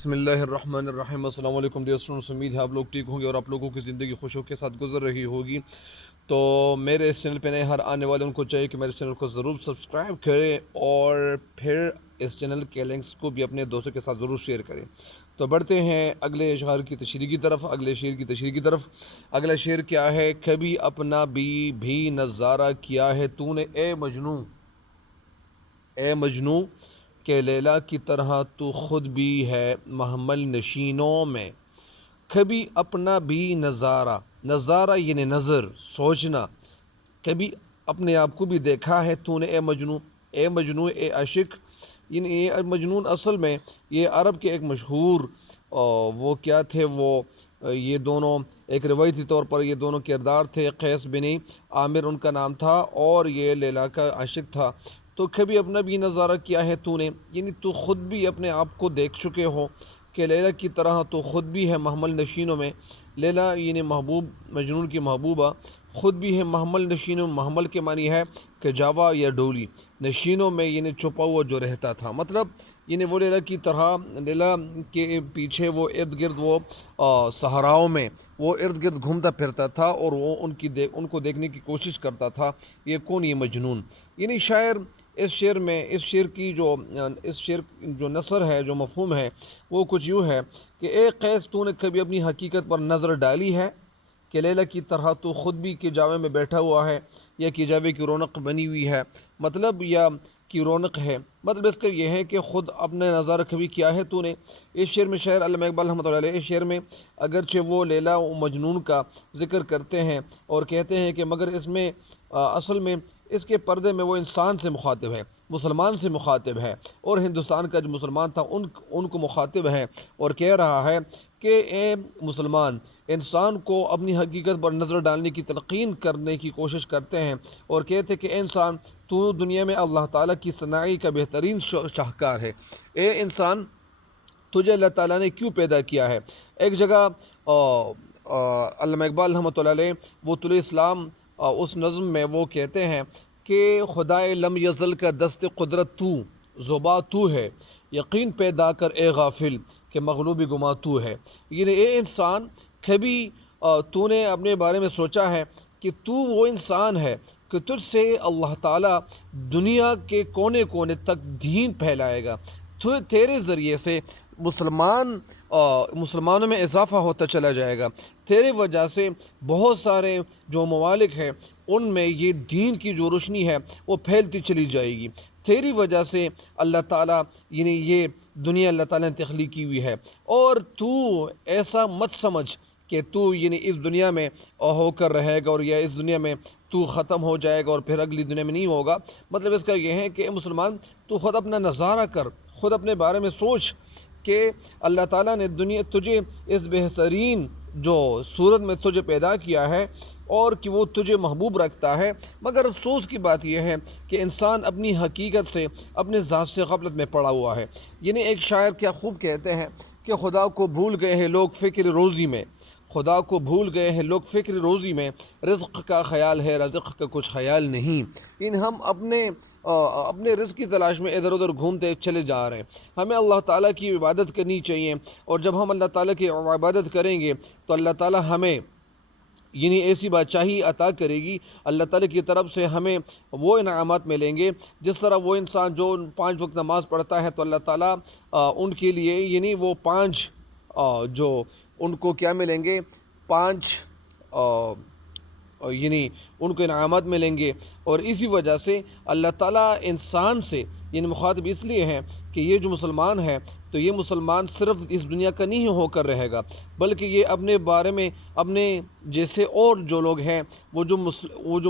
بسم اللہ الرحمن الرحیم۔ السلام علیکم ڈیئر اسٹوڈنٹس، امید ہے آپ لوگ ٹھیک ہوں گے اور آپ لوگوں کی زندگی خوشیوں کے ساتھ گزر رہی ہوگی۔ تو میرے اس چینل پہ نئے ہر آنے والے ان کو چاہیے کہ میرے چینل کو ضرور سبسکرائب کریں اور پھر اس چینل کے لنکس کو بھی اپنے دوستوں کے ساتھ ضرور شیئر کریں۔ تو بڑھتے ہیں اگلے اشعار کی تشریح کی طرف، اگلے شعر کی تشریح کی طرف۔ اگلا شعر کیا ہے؟ کبھی اپنا بھی نظارہ کیا ہے تو نے اے مجنوں، اے مجنوں کہ لیلا کی طرح تو خود بھی ہے محمل نشینوں میں۔ کبھی اپنا بھی نظارہ یعنی نظر، سوچنا، کبھی اپنے آپ کو بھی دیکھا ہے تو نے اے مجنوں، اے مجنوں اے عاشق۔ یعنی یہ مجنون اصل میں یہ عرب کے ایک مشہور وہ کیا تھے، وہ یہ دونوں ایک روایتی طور پر یہ دونوں کردار تھے۔ قیس بن عامر ان کا نام تھا اور یہ لیلا کا عاشق تھا۔ تو کبھی اپنا بھی نظارہ کیا ہے تو نے، یعنی تو خود بھی اپنے آپ کو دیکھ چکے ہو کہ لیلا کی طرح تو خود بھی ہے محمل نشینوں میں۔ لیلا یعنی محبوب، مجنون کی محبوبہ، خود بھی ہے محمل نشینوں۔ محمل کے معنی ہے کہ جاوا یا ڈولی، نشینوں میں یعنی چھپا ہوا جو رہتا تھا، مطلب یعنی وہ لیلا کی طرح، لیلا کے پیچھے وہ ارد گرد وہ صحراؤں میں وہ ارد گرد گھومتا پھرتا تھا اور وہ ان کو دیکھنے کی کوشش کرتا تھا۔ یہ کون؟ یہ مجنون۔ یعنی شاعر اس شعر کی جو نثر ہے، جو مفہوم ہے، وہ کچھ یوں ہے کہ اے قیس، تو نے کبھی اپنی حقیقت پر نظر ڈالی ہے کہ لیلا کی طرح تو خود بھی کے جاوے میں بیٹھا ہوا ہے، یا کی جاوے کی رونق بنی ہوئی ہے، مطلب یا کی رونق ہے، مطلب اس کا یہ ہے کہ خود اپنے نظارہ کبھی کیا ہے تو نے۔ اس شعر میں شاعر علامہ اقبال رحمۃ اللہ علیہ، اس شعر میں اگرچہ وہ لیلا و مجنون کا ذکر کرتے ہیں اور کہتے ہیں کہ مگر اس میں اصل میں اس کے پردے میں وہ انسان سے مخاطب ہے، مسلمان سے مخاطب ہے، اور ہندوستان کا جو مسلمان تھا ان کو مخاطب ہے، اور کہہ رہا ہے کہ اے مسلمان، انسان کو اپنی حقیقت پر نظر ڈالنے کی تلقین کرنے کی کوشش کرتے ہیں اور کہتے ہیں کہ اے انسان، تو دنیا میں اللہ تعالیٰ کی صناعی کا بہترین شاہکار ہے۔ اے انسان، تجھے اللہ تعالیٰ نے کیوں پیدا کیا ہے؟ ایک جگہ علامہ اقبال رحمۃ اللہ علیہ وہ طلوع اسلام اس نظم میں وہ کہتے ہیں کہ خدائے لم یزل کا دست قدرت تو، زبا تو ہے، یقین پیدا کر اے غافل کہ مغلوب گما تو ہے۔ یعنی اے انسان، کبھی تو نے اپنے بارے میں سوچا ہے کہ تو وہ انسان ہے کہ تجھ سے اللہ تعالیٰ دنیا کے کونے کونے تک دین پھیلائے گا، تو تیرے ذریعے سے مسلمانوں میں اضافہ ہوتا چلا جائے گا، تیرے وجہ سے بہت سارے جو ممالک ہیں ان میں یہ دین کی جو روشنی ہے وہ پھیلتی چلی جائے گی، تیری وجہ سے اللہ تعالیٰ یعنی یہ دنیا اللہ تعالیٰ نے تخلیق کی ہوئی ہے، اور تو ایسا مت سمجھ کہ تو یعنی اس دنیا میں ہو کر رہے گا اور یا اس دنیا میں تو ختم ہو جائے گا اور پھر اگلی دنیا میں نہیں ہوگا۔ مطلب اس کا یہ ہے کہ مسلمان، تو خود اپنا نظارہ کر، خود اپنے بارے میں سوچ کہ اللہ تعالیٰ نے تجھے اس بہترین جو صورت میں تجھے پیدا کیا ہے اور کہ وہ تجھے محبوب رکھتا ہے، مگر افسوس کی بات یہ ہے کہ انسان اپنی حقیقت سے، اپنے ذات سے غفلت میں پڑا ہوا ہے۔ یعنی ایک شاعر کیا خوب کہتے ہیں کہ خدا کو بھول گئے ہیں لوگ فکر روزی میں، خدا کو بھول گئے ہیں لوگ فکر روزی میں، رزق کا خیال ہے رزق کا کچھ خیال نہیں۔ ہم اپنے رزق کی تلاش میں ادھر ادھر گھومتے چلے جا رہے ہیں۔ ہمیں اللہ تعالیٰ کی عبادت کرنی چاہیے، اور جب ہم اللہ تعالیٰ کی عبادت کریں گے تو اللہ تعالیٰ ہمیں یعنی ایسی بادشاہی عطا کرے گی، اللہ تعالیٰ کی طرف سے ہمیں وہ انعامات ملیں گے جس طرح وہ انسان جو 5 وقت نماز پڑھتا ہے تو اللہ تعالیٰ ان کے لیے یعنی وہ 5 جو ان کو کیا ملیں گے، 5 یعنی ان کو انعامات ملیں گے، اور اسی وجہ سے اللہ تعالیٰ انسان سے یعنی مخاطب اس لیے ہے کہ یہ جو مسلمان ہے تو یہ مسلمان صرف اس دنیا کا نہیں ہو کر رہے گا، بلکہ یہ اپنے بارے میں اپنے جیسے اور جو لوگ ہیں وہ جو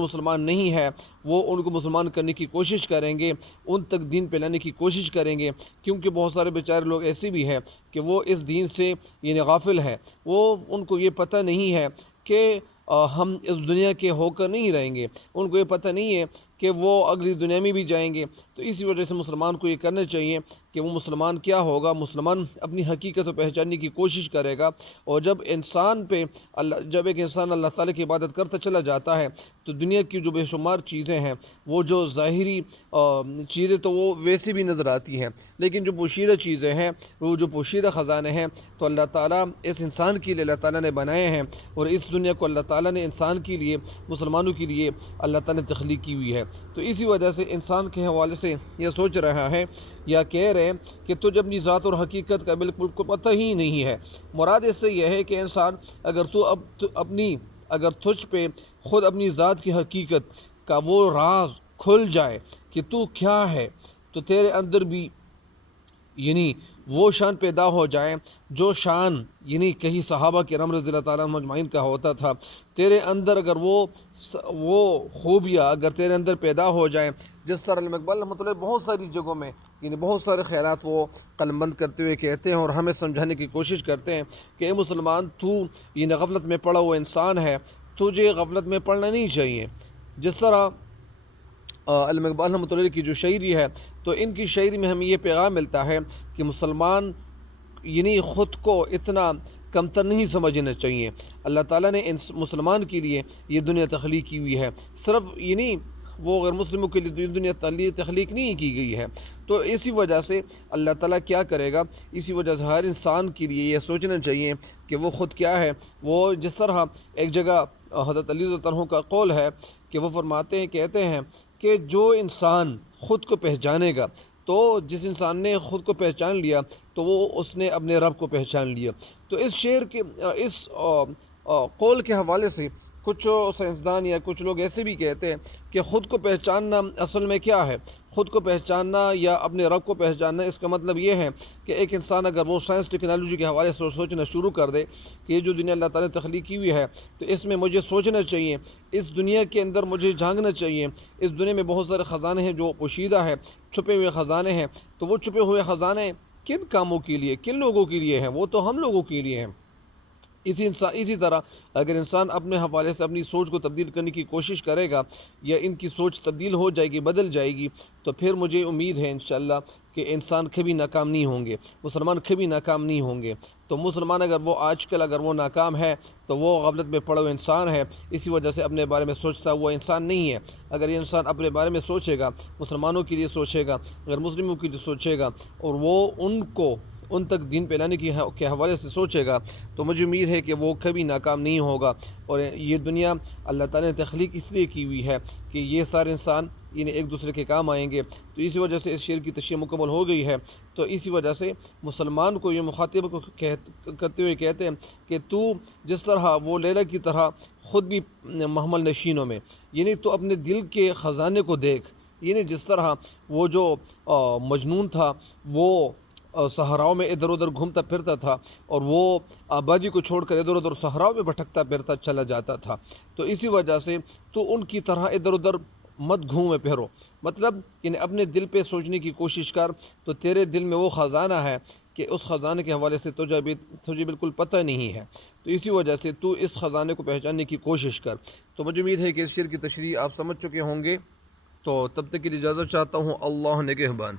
مسلمان نہیں ہے وہ ان کو مسلمان کرنے کی کوشش کریں گے، ان تک دین پھیلانے کی کوشش کریں گے، کیونکہ بہت سارے بیچارے لوگ ایسے بھی ہیں کہ وہ اس دین سے یعنی غافل ہیں، ان کو یہ پتہ نہیں ہے کہ ہم اس دنیا کے ہو کر نہیں رہیں گے، ان کو یہ پتہ نہیں ہے کہ وہ اگلی دنیا میں بھی جائیں گے۔ تو اسی وجہ سے مسلمان کو یہ کرنا چاہیے کہ وہ مسلمان کیا ہوگا، مسلمان اپنی حقیقت کو پہچاننے کی کوشش کرے گا، اور جب ایک انسان اللہ تعالیٰ کی عبادت کرتا چلا جاتا ہے تو دنیا کی جو بے شمار چیزیں ہیں، وہ جو ظاہری چیزیں تو وہ ویسے بھی نظر آتی ہیں، لیکن جو پوشیدہ چیزیں ہیں، وہ جو پوشیدہ خزانے ہیں، تو اللہ تعالیٰ اس انسان کے لیے اللہ تعالیٰ نے بنائے ہیں، اور اس دنیا کو اللہ تعالیٰ نے انسان کے لیے، مسلمانوں کے لیے اللہ تعالیٰ نے تخلیق کی ہوئی ہے۔ تو اسی وجہ سے انسان کے حوالے سے یہ سوچ رہا ہے یا کہہ رہے ہیں کہ تجھے اپنی ذات اور حقیقت کا بالکل پتہ ہی نہیں ہے۔ مراد اس سے یہ ہے کہ انسان اگر تجھ پہ خود اپنی ذات کی حقیقت کا وہ راز کھل جائے کہ تو کیا ہے، تو تیرے اندر بھی یعنی وہ شان پیدا ہو جائے جو شان یعنی کہیں صحابہ کرام رضی اللہ تعالیٰ عنہم اجمعین کا ہوتا تھا، تیرے اندر اگر وہ خوبیاں اگر تیرے اندر پیدا ہو جائیں، جس طرح علامہ اقبال رحمۃ اللہ بہت ساری جگہوں میں یعنی بہت سارے خیالات وہ قلم بند کرتے ہوئے کہتے ہیں اور ہمیں سمجھانے کی کوشش کرتے ہیں کہ اے مسلمان، تو یعنی غفلت میں پڑا ہوا انسان ہے، تجھے غفلت میں پڑنا نہیں چاہیے۔ جس طرح علامہ اقبال رحمۃ اللہ کی جو شاعری ہے، تو ان کی شاعری میں ہمیں یہ پیغام ملتا ہے کہ مسلمان یعنی خود کو اتنا کمتر نہیں سمجھنا چاہیے۔ اللہ تعالیٰ نے مسلمان کے لیے یہ دنیا تخلیق کی ہوئی ہے، صرف یعنی وہ غیر مسلموں کے لیے دنیا تخلیق نہیں کی گئی ہے۔ تو اسی وجہ سے اللہ تعالیٰ کیا کرے گا، اسی وجہ سے ہر انسان کے لیے یہ سوچنا چاہیے کہ وہ خود کیا ہے۔ وہ جس طرح ایک جگہ حضرت علی رضی اللہ عنہ کا قول ہے کہ وہ فرماتے ہیں، کہتے ہیں کہ جو انسان خود کو پہچانے گا، تو جس انسان نے خود کو پہچان لیا تو اس نے اپنے رب کو پہچان لیا۔ تو اس شعر کے اس قول کے حوالے سے کچھ سائنسدان یا کچھ لوگ ایسے بھی کہتے ہیں کہ خود کو پہچاننا اصل میں کیا ہے، خود کو پہچاننا یا اپنے رب کو پہچاننا، اس کا مطلب یہ ہے کہ ایک انسان اگر وہ سائنس ٹیکنالوجی کے حوالے سے سوچنا شروع کر دے کہ یہ جو دنیا اللہ تعالیٰ نے تخلیق کی ہوئی ہے، تو اس میں مجھے سوچنا چاہیے، اس دنیا کے اندر مجھے جھانکنا چاہیے، اس دنیا میں بہت سارے خزانے ہیں جو پوشیدہ ہے، چھپے ہوئے خزانے ہیں، تو وہ چھپے ہوئے خزانے کن کاموں کے لیے، کن لوگوں کے لیے ہیں؟ وہ تو ہم لوگوں کے لیے ہیں۔ اسی طرح اگر انسان اپنے حوالے سے اپنی سوچ کو تبدیل کرنے کی کوشش کرے گا یا ان کی سوچ تبدیل ہو جائے گی، بدل جائے گی، تو پھر مجھے امید ہے انشاءاللہ کہ انسان کبھی ناکام نہیں ہوں گے، مسلمان کبھی ناکام نہیں ہوں گے۔ تو مسلمان اگر وہ آج کل اگر وہ ناکام ہے تو وہ غفلت میں پڑا ہوا انسان ہے، اسی وجہ سے اپنے بارے میں سوچتا ہوا انسان نہیں ہے۔ اگر یہ انسان اپنے بارے میں سوچے گا، مسلمانوں کے لیے سوچے گا، غیر مسلموں کے لیے سوچے گا، اور وہ ان تک دین پہ لانے کے حوالے سے سوچے گا، تو مجھے امید ہے کہ وہ کبھی ناکام نہیں ہوگا۔ اور یہ دنیا اللہ تعالیٰ نے تخلیق اس لیے کی ہوئی ہے کہ یہ سارے انسان یعنی ایک دوسرے کے کام آئیں گے۔ تو اسی وجہ سے اس شعر کی تشریح مکمل ہو گئی ہے۔ تو اسی وجہ سے مسلمان کو یہ مخاطب کو کرتے ہوئے کہتے ہیں کہ تو جس طرح وہ لیلا کی طرح خود بھی محمل نشینوں میں، یعنی تو اپنے دل کے خزانے کو دیکھ، یعنی جس طرح وہ جو مجنون تھا، وہ صحراؤں میں ادھر ادھر گھومتا پھرتا تھا، اور وہ آبادی کو چھوڑ کر ادھر ادھر صحراؤں میں بھٹکتا پھرتا چلا جاتا تھا۔ تو اسی وجہ سے تو ان کی طرح ادھر ادھر مت گھومے پھرو، مطلب یعنی اپنے دل پہ سوچنے کی کوشش کر، تو تیرے دل میں وہ خزانہ ہے کہ اس خزانے کے حوالے سے تجھے بالکل پتہ نہیں ہے۔ تو اسی وجہ سے تو اس خزانے کو پہچاننے کی کوشش کر۔ تو مجھے امید ہے کہ اس شعر کی تشریح آپ سمجھ چکے ہوں گے۔ تو تب تک کے لیے اجازت چاہتا ہوں، اللہ نگہبان۔